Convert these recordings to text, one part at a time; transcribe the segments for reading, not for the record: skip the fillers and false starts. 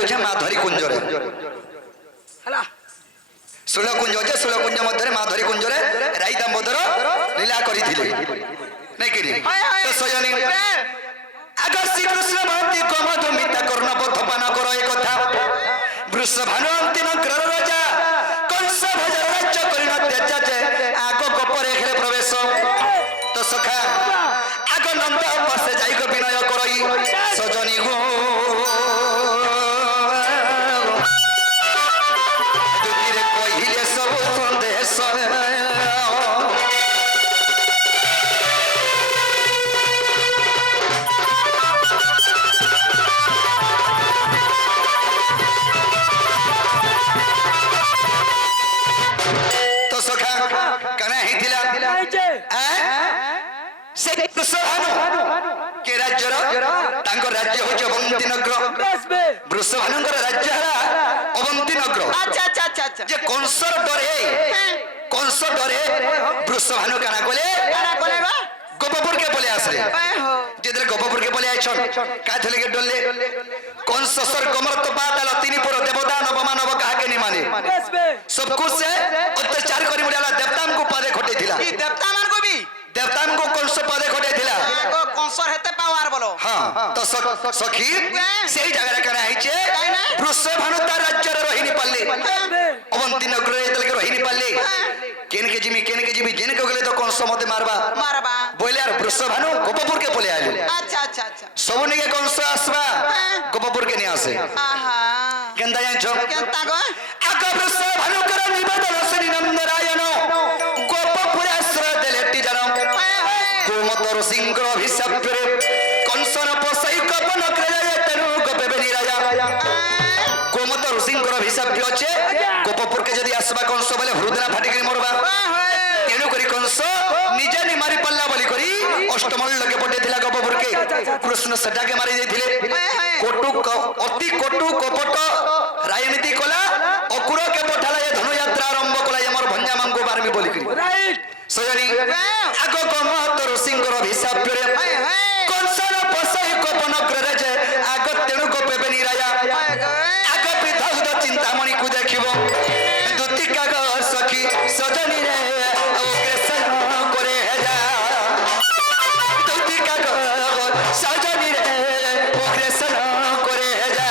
হচ্ছে মাধরী কুঞ্জরে ହେଲା ষোলকুঞ্জ হচ্ছে ষোলকুঞ্জ মধ্যে মাধরী কুঞ্জরে রাই দামোদর লীলা করিଥିଲେ নাকি তো সজনী আগ শ্রীকৃষ্ণ মহান্তি কমধুমিতা কর্ণপথ পান কর এ কথা বৃষভানু অন্তিম গ্রহ রাজা কংস ভজর রাজ্য করিণ ত্যাজ্যে আগ গোপরে খেলে প্রবেশ তো সখা আগ নন্দ পাশে যাই বিনয় করই সজনী গো দুঃখীরে কহিলে সব সন্দেশ राज्य हूँ अवंती नगर वृषभानुंकर राज्य है अवंती नगर जे कंसर डरे वृषभानु काना कोले गोपपुर के बोले आसरे जेदरे गोपपुर के बोले आछन का थले के डोले कंस सर कमर तो पाताल तीन पुर देवता नवमानव कहा के नहीं माने सब कुछ से अत्याचार करी मुड़ाला देवता को पादे खटे थिला ई देवता मान को भी देवता को कंस पादे खटे थिला कंसर हेते पावर बोलो हां तो सखी सेही जगह रे करा आइचे वृषभानु तार राज्य रे रहिनी पल्ले अवंती नगर रे तले के रहिनी पल्ले केन के जिमी जेन के गले तो कंस मते मारबा बोले यार वृषभानु गोपपुर के बोले आले अच्छा सब ने के कंस आसबा गोपपुर के नहीं आसे आहा केंदा जांचो केंता गो आका वृषभानु कर निवेदन श्री नंदरायण गोपपुर आश्रय देलेटी जन गोमतर सिंह अभिशाप रे कंसन पसई कपन करे तेनु गोपेबेनी राजा गोमतर सिंह अभिशाप अच्छे गोपपुर के जदी आसबा कंस बोले हृदय फाटी के मरबा तेनु करी कंस निजे नि मारी पल्ला बोली करी अष्टमल लगे पटे थिला गोपपुर के कृष्ण सटा के मारी जाइथिले अति कटु कपट राजनीति कला अकुर के पठाला ये धनु यात्रा आरंभ कला ये मोर भंजा मांगो बारमी बोली करी सजनी आगो गोमतर सिंह अभिशाप रे कंसन पसई कपन करे जे आगो तेनु गोपेबेनी राजा आगो पृथक चिंतामणि को देखिबो दुतिका ग सखी सजनी रे अग्रसर करे जा दुतिका ग सजनी रे अग्रसर करे जा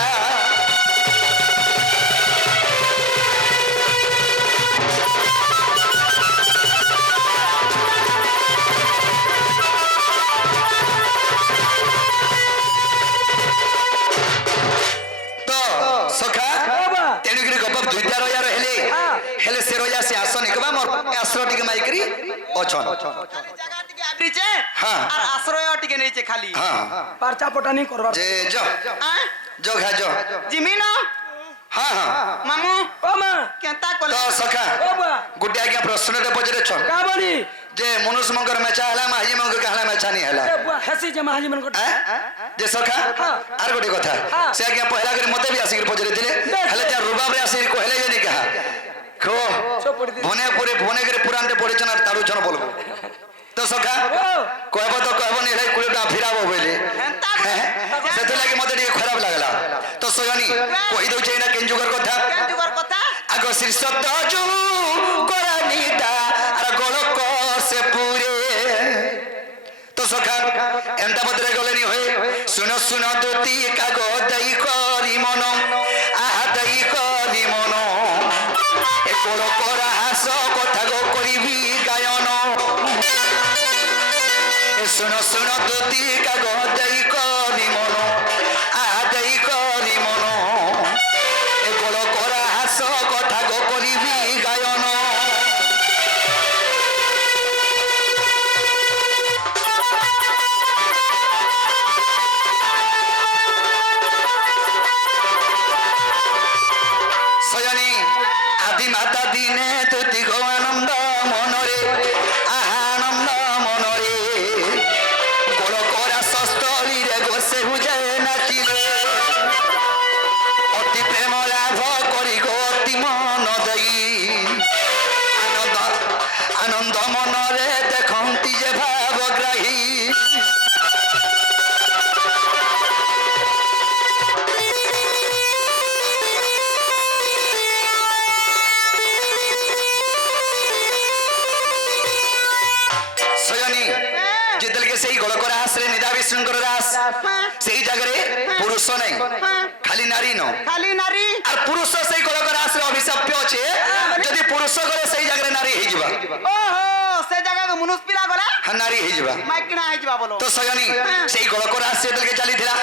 हेले से रोया से आसन एकबा मोर आश्रय टिके माई करी ओछन जगह टिके आबरीचे हां और आश्रय टिके नैचे खाली हां परचा पटानी करबा जे जो घा जो जिमीन हां मामू ओ मा केंता कोले तो सखा ओ बा गुड्डे आज्ञा प्रश्न दे पजरे छन का बोली जे मनुष्य मंगर मेचा हला माही मंगर कहला मेचा नहीं हला ए बुआ हसी जे महाजी मन को जे सखा आर गोटे कथा से आज्ञा पहला करे मते भी आसिक पजरे दिले हले जा रुबाब रे आसिक कहले जे नहीं कहा खो भने करे पुराण रे पड़े छन ताड़ू छन बोलबो तो सखा कहबो तो कहबो नहीं रे कुड़ीटा फिराबो बोले सेते लागि मते टिके खराब लागला तो सयनी कहि दउ छै ना केंजुगर कथा आगो श्री सतजू कोरानीता आर गोलक से पूरे तो सखा एंता बदरे गलेनी होय सुनो दुती कागो दई करी मन आहा दई करी मन ए कोड़ कोरा हास कथा गो करिबी गायन ए सुनो दुती कागो दई करी मन आहा दई करी मन ए कोड़ कोरा हास कथा गो करिबी गायन सयनी आदि माता दिने तुति गो आनंद मनरे आनंद मनरे गोल कोरा सस्तली रे गोसे हुजे नाचिले अति प्रेम लाभ करी गो अति मन दई आनंद मनरे देखंती जे भावग्राही নাই হ্যাঁ। খালি নারী ন খালি নারী আর পুরুষ সেই কলকর আসলে অভিশাপ্য আছে যদি পুরুষ গলে সেই জায়গায় নারী হয়ে যাবা ওহো সে জায়গা মনুষ পিলা গলা হ্যাঁ নারী হয়ে যাবা মাইকিনা হয়ে যাবা বলো তো সয়নি সেই গলকর আসে যেতকে চালিଥିଲା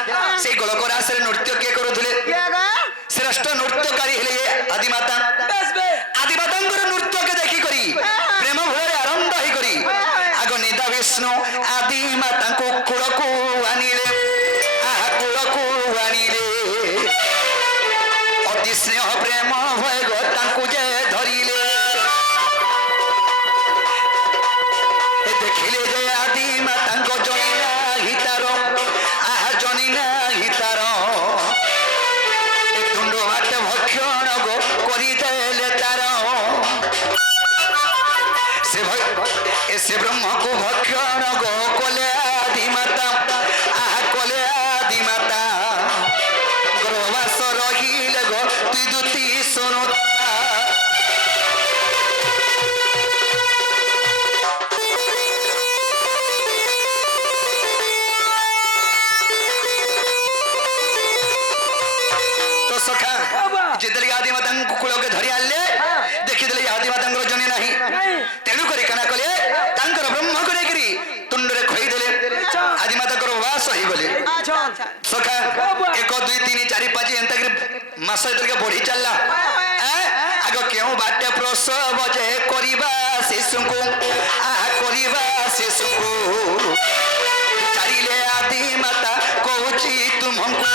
সেই গলকর আসে নৃত্য কে করুଥିଲେ কে গা শ্রেষ্ঠ নৃত্যকারী হেলে আদিমাতা বেশ বে আদিমাতাঙ্গর নৃত্যকে দেখি করি প্রেম ভୟରେ আনন্দ হই করি আগ নিদা বিষ্ণু আদিমাতাঙ্কু কুଳକୁ আনিলে কুଳକୁ আনিলে অতি স্নেহ প্রেম ভয় গো তাঙ্কু যে ধরিলে দেখিলে যে আদিমাতাঙ্ক জনিনা হিতার জনিনা হিতার তুণ্ড হাতে ভক্ষণ গো করিদেলে তার সে ব্রহ্মকু ভক্ষণ গো কলে আদিমাতা কলে আদিমাতা গর্ভবাস রহিলে গো তুই দুতি শোনতা তো সখা যেতলে আদিমাতাঙ্কু কূଳকে ধরি আনলে ଦେଖିଦେଲେ ଆଦିମାତାଙ୍କର ଜନି ନାହିଁ ତେଣୁ କରି କାଣା କଲେ ତାଙ୍କର ବ୍ରହ୍ମକୁ ନେଇକିରି ତୁଣ୍ଡରେ ଖୋଇଦେଲେ ଆଦିମାତାଙ୍କର ବାସ ହେଇଗଲେ আচ্ছা আচ্ছা ସଖା 1 2 3 4 5 ଏନ୍ତା କରି ମାସ ଯେତେବେଳେ ବଢି ଚାଲିଲା ଆଗ କେଉଁ ବାଟେ ପ୍ରସବ ଯେ କରିବା ଶିଶୁଙ୍କୁ କରିବା ଶିଶୁଙ୍କୁ ଚାରିଲେ ଆଦିମାତା କହୁଛି ତୁମକୁ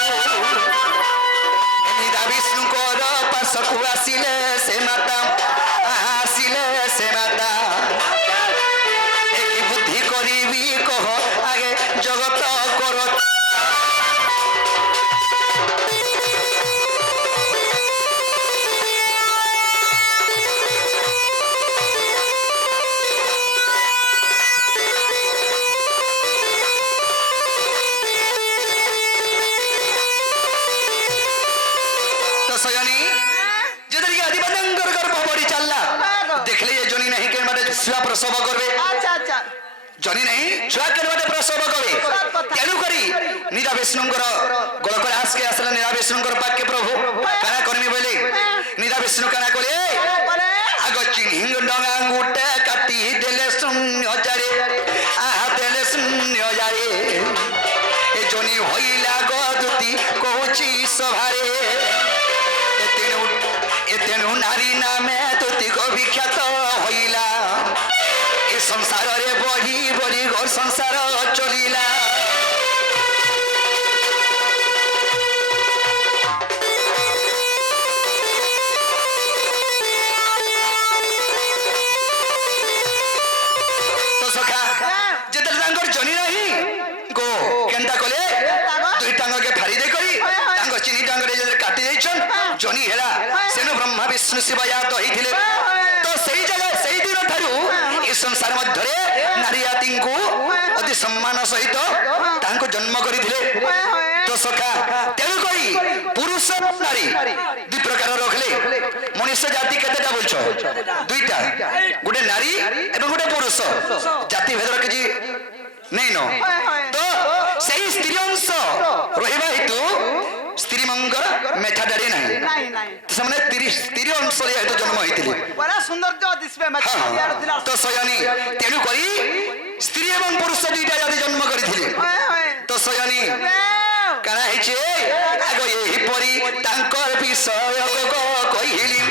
ନିଦା ବିଷ୍ଣୁଙ୍କର ପାଶକୁ ଆସିଲେ ସେ ମାତା ଆସିଲେ ସେ ମାତା କି ବୁଦ୍ଧି କରିବି କହ ଆଗେ ଜଗତ କର ତ ସୟନି ଯେତେବେଳେ ଆଦିବାସୀଙ୍କର ଗର୍ଭ ବଢି ଚାଲିଲା ଦେଖିଲେ ଏ ଜନି ନାହିଁ କେନ୍ ବାଟେ ଛୁଆ ପ୍ରସବ କରିବେ আচ্ছা আচ্ছা ଜନି ନାହିଁ ଛୁଆ କେନ୍ ବାଟେ ପ୍ରସବ କରିବେ ତେଣୁ କରି ନିରା ବିଷ୍ଣୁଙ୍କର ଗୋଳକରେ ଆସକେ ଆସିଲା ନିରା ବିଷ୍ଣୁଙ୍କର ପାଖେ ପ୍ରଭୁ କାଣା କରିମି ବୋଲେ ନିରା ବିଷ୍ଣୁ କାଣା କଲେ বলে আগ চিহ্ন ডঙা গুটে কাটি দেলে শূন্য জারে দেলে শূন্য জারে এ জনি হইলা গদুতি কହୁছি সভারে এতেনু নারী নামে তুতি বিখ্যাত হইলা এ সংসারে বড়ি বড়ি গো সংসার চলিলা তো সখা যেতেলে তাঙ্কর জনি নাহি গো কেনটা কলে দুই টাঙ্গকে ফাড়ি দেই করি তাঙ্ক চিনি টাঙ্গরে যেতে কাটি দেইছন জনি হেলা সেনু ব্রহ্মা বিষ্ণু শিব জাত হইଥିଲେ তো সেই জায়গায় সেই দিন ঠারু এই সংসার মধ্যে নারী জাতিଙ୍କୁ অতি সম্মান সহিত তাঙ্কু জন্ম করিଥିଲେ তো সখা তেণু করি পুরুষ নারী দুই প্রকার রখলে মনুষ্য জাতি কেতেটা বলছ দুইটা গোটে নারী এবং গোটে পুরুষ জাতি ভেদর কিছু নেই ন তো সেই স্ত্রী অংশ রহিবা হেতু স্ত্রী মঙ্গল মেঠাডাড়ি নাই নাই নাই ସେମାନେ ସ୍ତ୍ରୀ ଅଂଶରେ ହେତୁ ଜନ୍ମ ହେଇଥିଲେ বড় সৌন্দর্য দিসবে ହଁ ইয়ার দিলা ତ ସୟନି ତେଣୁ କରି ସ୍ତ୍ରୀ ଏବଂ ପୁରୁଷ ଦୁଇଟା ଜାତି ଜନ୍ମ କରିଥିଲେ হয় হয় ତ ସୟନି କାଣା ହେଇଛି ଆଗ ଏହିପରି ତାଙ୍କର ବିଷୟ କହିଲି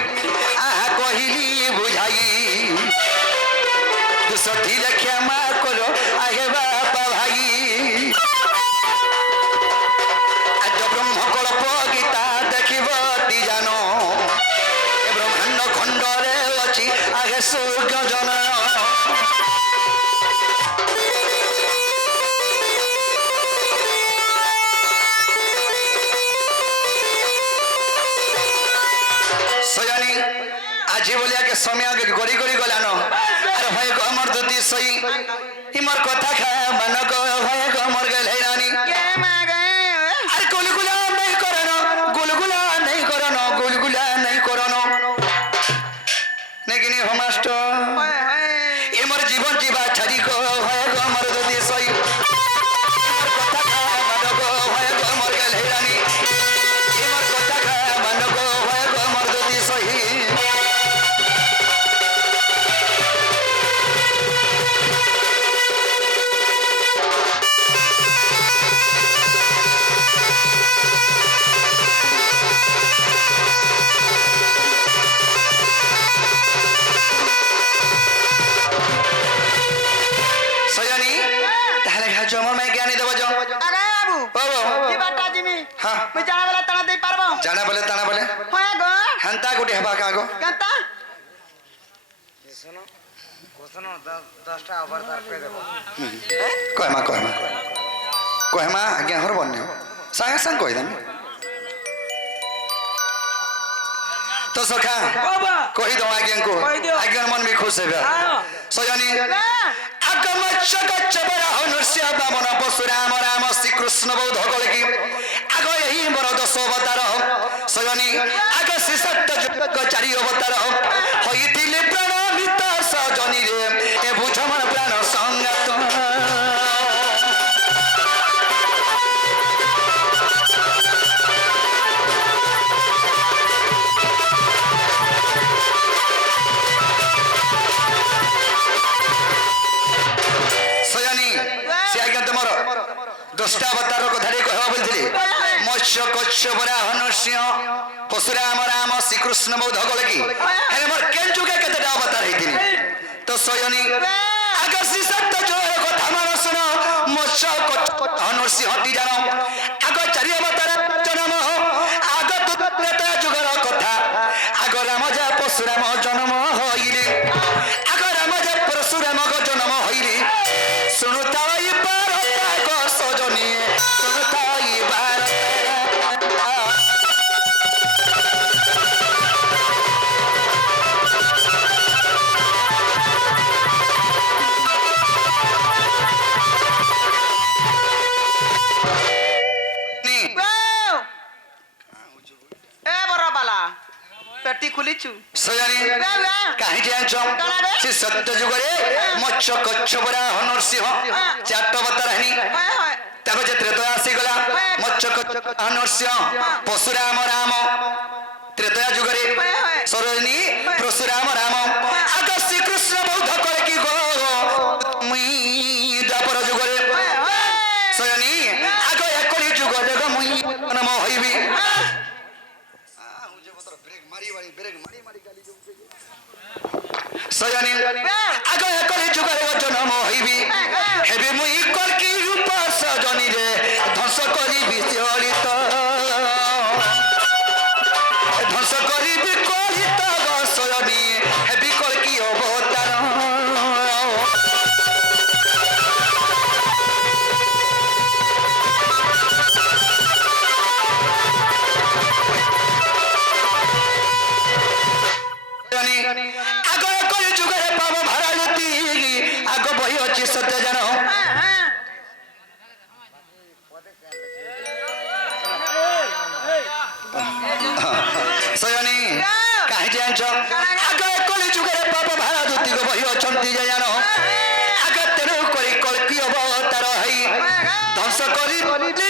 କହିଲି ବୁଝାଇ ଦୁଷଠିଲେ କ୍ଷମା କର ଆଗେ ବାପା ଭାଇ আজ ব্রহ্ম কল্প গীতা দেখিব তি জান এ ব্রহ্মাণ্ড খণ্ডরে অছি আগে সূর্য জন সয়ানি আজি বলিয়া কে সময় আগে গড়ি গড়ি গলান আর ভয় গমর দুতি সই হিমর কথা খা মন গো ভয় গমর গেলে রানী কে মাগে আর গুলগুলা নাই করন গুলগুলা নাই করন গুলগুলা নাই করন নেকিনি হো মাস্টার হয় হয় এমর জীবন জীবা ছাড়ি গো হয় গো মর দুদি সই এমর কথা খা মন গো হয় গো মর গেল হেরানি হ্যাঁ। মুই জানা বেলা তাড়া দেই পারবো জানা বলে তানা বলে হয় গো হেন্তা গুটি হেবা কাগ কেনতা কহমা কহমা কহমা আজ্ঞা হর বন্য সাঙ্গে সাঙ্গ কইদাম তো সখা বাবা কহি দো আজ্ঞা কো কহি দিও। আজ্ঞা মন भी खुश हेबे হ্যাঁ সয়নি আগম জগৎ বড় হনুষ্য বামন পশুরাম রাম শ্রীকৃষ্ণ বৌদ্ধ কলকি আগ এই বড় দশ অবতার সয়নি আগ শ্রী সত্য যুগ চারি অবতার হইতিলে প্রণমিত সজনি রে এ বুঝ মন প্রাণ সংগত সয়নি সে আজ্ঞা তোমার দশটা অবতার কথা কহবা বলছিলি মৎস্য কচ্ছপ রাহন সিংহ পশুরাম রাম শ্রীকৃষ্ণ বৌদ্ধ কলকি হেলে মোর কেন যুগে কেতেটা অবতার হইতিনি তো সয়নি আগ শ্রী সত্য যুগের কথা মান শুন মৎস্য কচ্ছপ সিংহটি জানো আগ চারি অবতার জন্ম আগ ত্রেতা যুগের কথা আগ রাম যা পশুরাম জন্ম হইলে আগ রাম যা পরশুরাম জন্ম হইলে শুনুতাই বারতা গো সজনি শুনুতাই বারতা নি এ বড় বালা পেটি খুলিছু সয়ানি কাহি জানছ সে সত্য যুগরে মৎস্য কচ্ছপ রাহন সিংহ চারটা অবতার হেনি হয় হয় তাকে যে ত্রেতয়া আসিগলা মৎস্য কচ্ছপ রাহন সিংহ পশুরাম রাম ত্রেতয়া যুগরে সরণী পরশুরাম রাম আগ শ্রীকৃষ্ণ বৌদ্ধ করে কি গো মুই দ্বাপর যুগরে সয়নি আগ একলি যুগ দেখ মুই নাম হইবি সয়নি আগ একলি যুগরে জন্ম হইবি হেবি মুই কলকি রূপ সজনি রে ধ্বংস করিবি শিহরিত ধ্বংস করিবি করিত সয়নি হেবি কলকি অবতার আগ একলি যুগরে পাব ভারালতি আগ বহি অছি সত্য জানো সয়নি কাহি জানছ আগ একলি যুগরে পাব ভারাদুতি গো বহি অছন্তি জানো আগ তেণু করি কল্কি অবতার হই ধ্বংস করি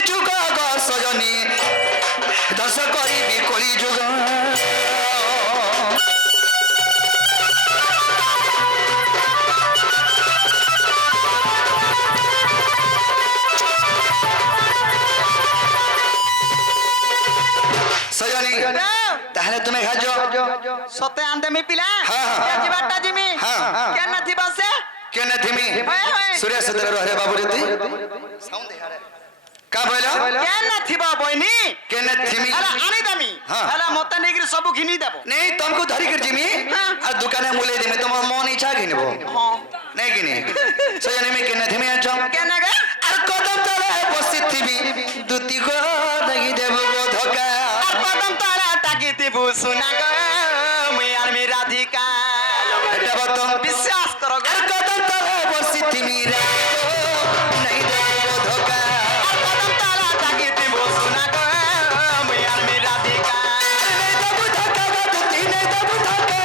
যুগ গ সজনি ধ্বংস করিবি কলি যুগ সজনি তাহলে তুমি খাজ সতে আন্দেমি পিলা হ্যাঁ, হ্যাঁ। কে জিবাটা জিমি হ্যাঁ, হ্যাঁ। কেন থিবা সে কেনে থিমি হয়, হয়। সূর্য সদর রহে বাবু জ্যোতি কা বইলা কেন থিবা বইনি কেনে থিমি হেলা আনি দামি হ্যাঁ। হেলা মতে নেগিরি সবু ঘিনি দেব नहीं तुमको धरी कर जिमी हाँ। और दुकाने मुले दे में तुम मन इच्छा किनबो হ্যাঁ नहीं किनी सजनी में केने थेमे आछो কেন গে और कदम तले बसित थिबी दुती को नहीं देबो गो धोका আর কদম তারা তাকিতে বুসুনা গো মুই আর মি রাধিকা এটা বতো বিশ্বাস করো গো और कदम तले बसित थिबी रे नहीं देबो गो धोका আর কদম তারা তাকিতে বুসুনা গো মুই আর মি রাধিকা नहीं देबो धोका गो दुती नहीं देबो धोका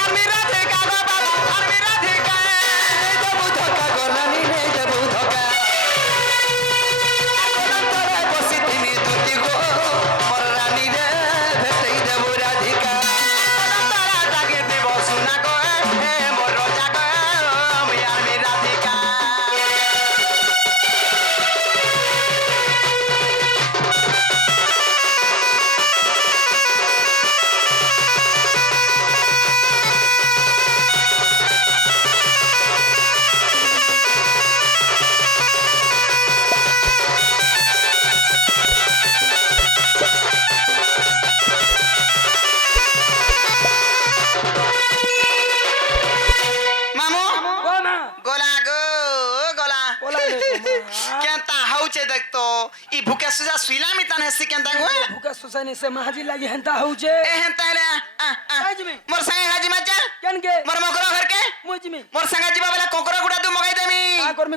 আর মি রাধিকা গো বাবা আর মি রাধিকা नहीं देबो धोका गो रानी नहीं देबो धोका कदम तले बसित थिबी दुती को मोर रानी रे भेटई देबो राधिका কদম তারা তাকিতে বুসুনা গো এ মোর রাজা গো মুই আর মি রাধিকা কেনতা হউছে দেখ তো ই ভুকে সুজা শুইলা মিতান হেসি কেনতা গো ভুকা সুসাইনি সে মাহাজি লাগি হেন্তা হউছে এ হেনতা রে কাই জিমি মোর সাথে হাজি মাচা কেন কে মোর মকর ঘর কে মুই জিমি মোর সাথে ଯିବା ବେଲେ କଙ୍କର ଗୁଡା ତୁ ମଗାଇ ଦେମି কা করমি